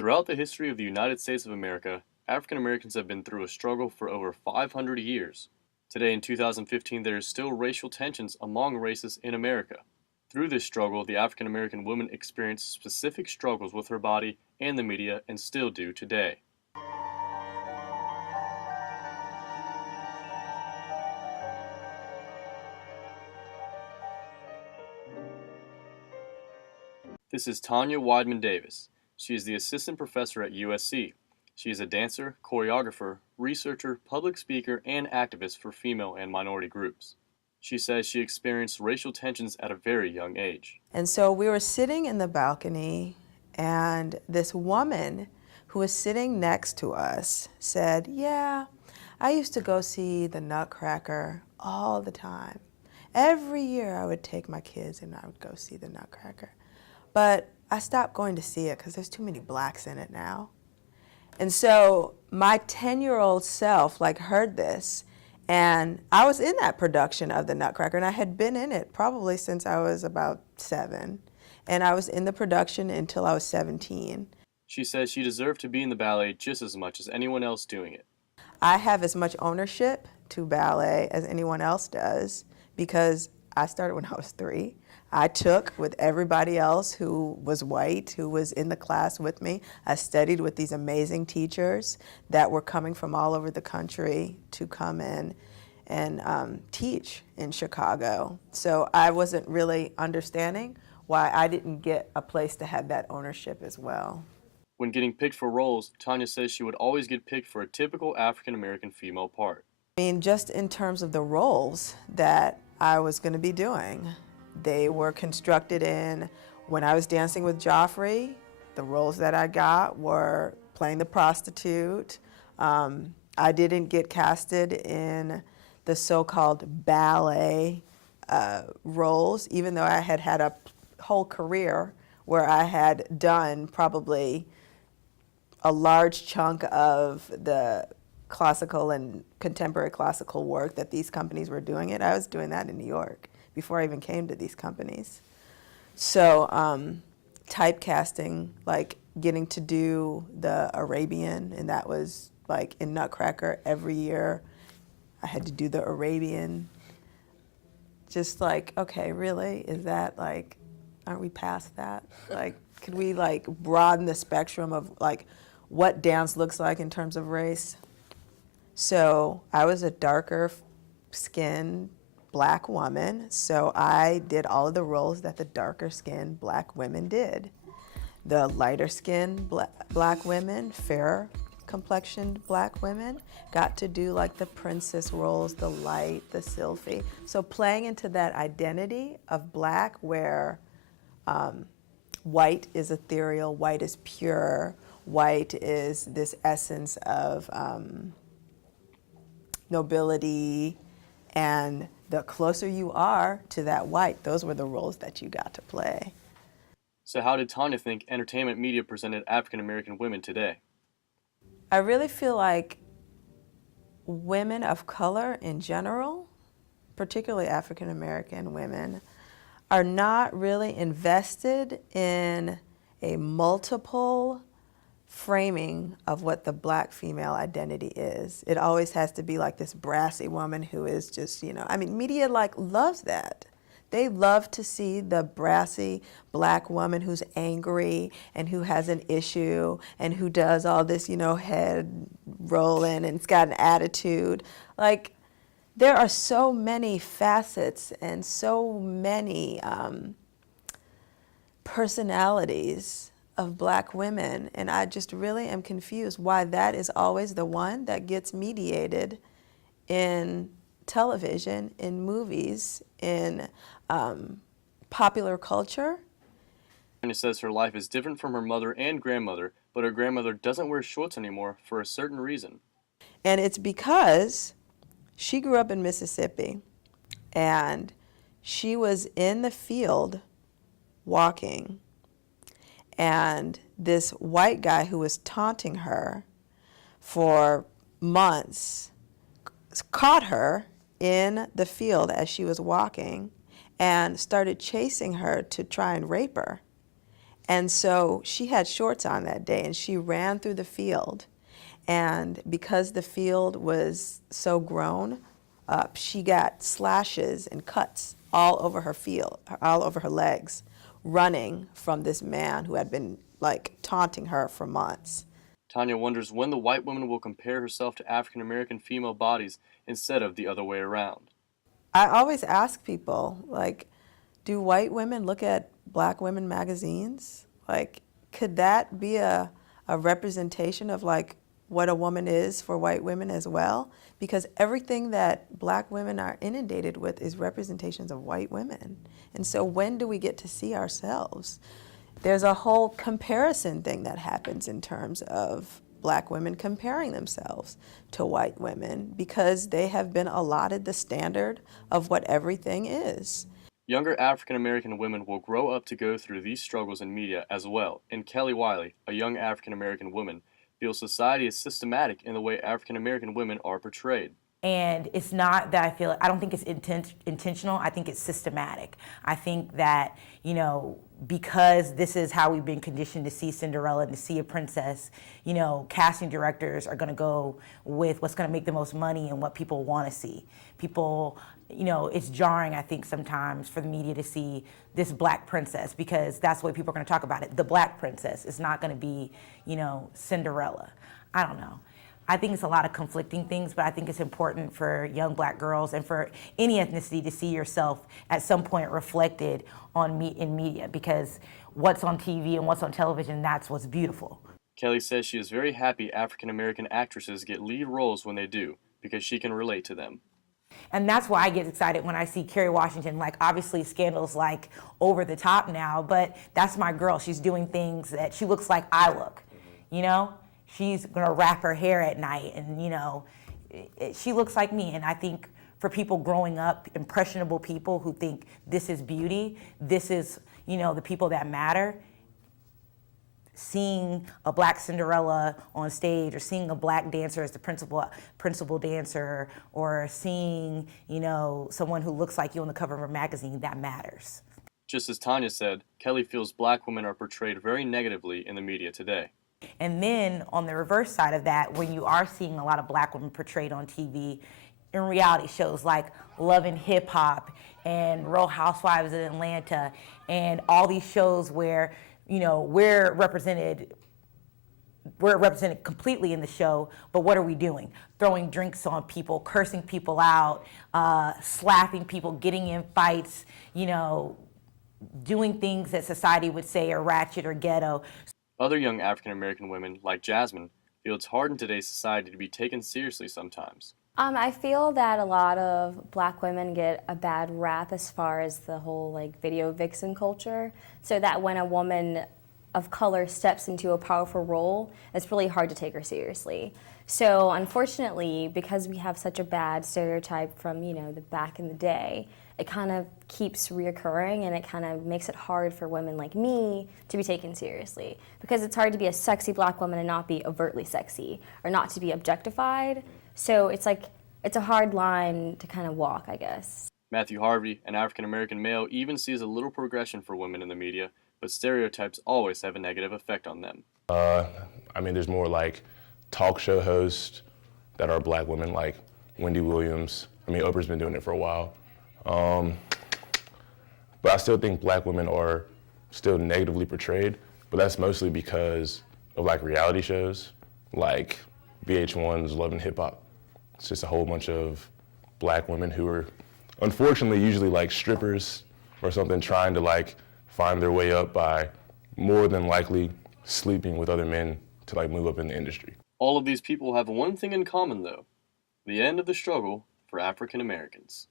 Throughout the history of the United States of America, African Americans have been through a struggle for over 500 years. Today in 2015, there is still racial tensions among races in America. Through this struggle, the African American woman experienced specific struggles with her body and the media and still do today. This is Tanya Weidman Davis. She is the assistant professor at USC. She is a dancer, choreographer, researcher, public speaker, and activist for female and minority groups. She says she experienced racial tensions at a very young age. And so we were sitting in the balcony, and this woman who was sitting next to us said, "Yeah, I used to go see the Nutcracker all the time. Every year I would take my kids and I would go see the Nutcracker. But I stopped going to see it because there's too many blacks in it now." And so my 10-year-old self heard this, and I was in that production of the Nutcracker, and I had been in it probably since I was about 7. And I was in the production until I was 17. She says she deserved to be in the ballet just as much as anyone else doing it. I have as much ownership to ballet as anyone else does because I started when I was 3. I took with everybody else who was white, who was in the class with me. I studied with these amazing teachers that were coming from all over the country to come in and teach in Chicago. So I wasn't really understanding why I didn't get a place to have that ownership as well. When getting picked for roles, Tanya says she would always get picked for a typical African American female part. I mean, just in terms of the roles that I was going to be doing, they were constructed in, when I was dancing with Joffrey, the roles that I got were playing the prostitute. I didn't get casted in the so-called ballet roles, even though I had had a whole career where I had done probably a large chunk of the classical and contemporary classical work that these companies were doing it. I was doing that in New York before I even came to these companies. So typecasting, getting to do the Arabian, and that was in Nutcracker every year. I had to do the Arabian. Just okay, really? Is that aren't we past that? Could we broaden the spectrum of what dance looks like in terms of race? So I was a darker skinned black woman, so I did all of the roles that the darker skinned black women did. The lighter skinned black women, fair complexioned black women, got to do the princess roles, the light, the sylphie. So playing into that identity of black where white is ethereal, white is pure, white is this essence of nobility, and the closer you are to that white, those were the roles that you got to play. So how did Tanya think entertainment media presented African American women today? I really feel like women of color in general, particularly African American women, are not really invested in a multiple framing of what the black female identity is. It always has to be this brassy woman who is just, media loves that. They love to see the brassy black woman who's angry and who has an issue and who does all this, head rolling and it's got an attitude. There are so many facets and so many personalities of black women, and I just really am confused why that is always the one that gets mediated in television, in movies, in popular culture. Tanya says her life is different from her mother and grandmother, but her grandmother doesn't wear shorts anymore for a certain reason. And it's because she grew up in Mississippi, and she was in the field walking, and this white guy who was taunting her for months caught her in the field as she was walking and started chasing her to try and rape her. And so she had shorts on that day and she ran through the field. And because the field was so grown up, she got slashes and cuts all over her field, all over her legs, running from this man who had been like taunting her for months. Tanya wonders when the white woman will compare herself to African American female bodies instead of the other way around. I always ask people, like, do white women look at black women magazines? Like, could that be a representation of like what a woman is for white women as well? Because everything that black women are inundated with is representations of white women. And so when do we get to see ourselves? There's a whole comparison thing that happens in terms of black women comparing themselves to white women because they have been allotted the standard of what everything is. Younger African American women will grow up to go through these struggles in media as well, and Kelly Wiley, a young African American woman, feels society is systematic in the way African American women are portrayed. And it's not that I don't think it's intentional, I think it's systematic. I think that, because this is how we've been conditioned to see Cinderella and to see a princess, casting directors are gonna go with what's gonna make the most money and what people wanna see. People, it's jarring, I think, sometimes for the media to see this black princess because that's the way people are gonna talk about it. The black princess is not gonna be, Cinderella. I don't know. I think it's a lot of conflicting things, but I think it's important for young black girls and for any ethnicity to see yourself at some point reflected in media because what's on TV and what's on television, that's what's beautiful. Kelly says she is very happy African American actresses get lead roles when they do because she can relate to them. And that's why I get excited when I see Kerry Washington. Like, obviously, Scandal's like over the top now, but that's my girl. She's doing things that she looks like I look, She's gonna wrap her hair at night and, she looks like me. And I think for people growing up, impressionable people who think this is beauty, this is, the people that matter, seeing a black Cinderella on stage or seeing a black dancer as the principal dancer or seeing, someone who looks like you on the cover of a magazine, that matters. Just as Tanya said, Kelly feels black women are portrayed very negatively in the media today. And then on the reverse side of that, when you are seeing a lot of black women portrayed on TV, in reality shows like Love and Hip Hop and Real Housewives of Atlanta and all these shows where, we're represented completely in the show, but what are we doing? Throwing drinks on people, cursing people out, slapping people, getting in fights, doing things that society would say are ratchet or ghetto. Other young African American women, like Jasmine, feel it's hard in today's society to be taken seriously sometimes. I feel that a lot of black women get a bad rap as far as the whole video vixen culture, so that when a woman of color steps into a powerful role, it's really hard to take her seriously. So unfortunately, because we have such a bad stereotype from, the back in the day, it kind of keeps reoccurring and it kind of makes it hard for women like me to be taken seriously. Because it's hard to be a sexy black woman and not be overtly sexy or not to be objectified. So it's a hard line to kind of walk, I guess. Matthew Harvey, an African American male, even sees a little progression for women in the media, but stereotypes always have a negative effect on them. There's more like talk show hosts that are black women, like Wendy Williams. Oprah's been doing it for a while. But I still think black women are still negatively portrayed, but that's mostly because of reality shows, like VH1's Love and Hip Hop. It's just a whole bunch of black women who are unfortunately usually strippers or something, trying to find their way up by more than likely sleeping with other men to move up in the industry. All of these people have one thing in common though: the end of the struggle for African Americans.